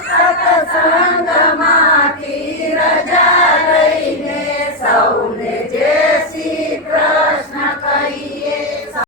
सत माती रजा.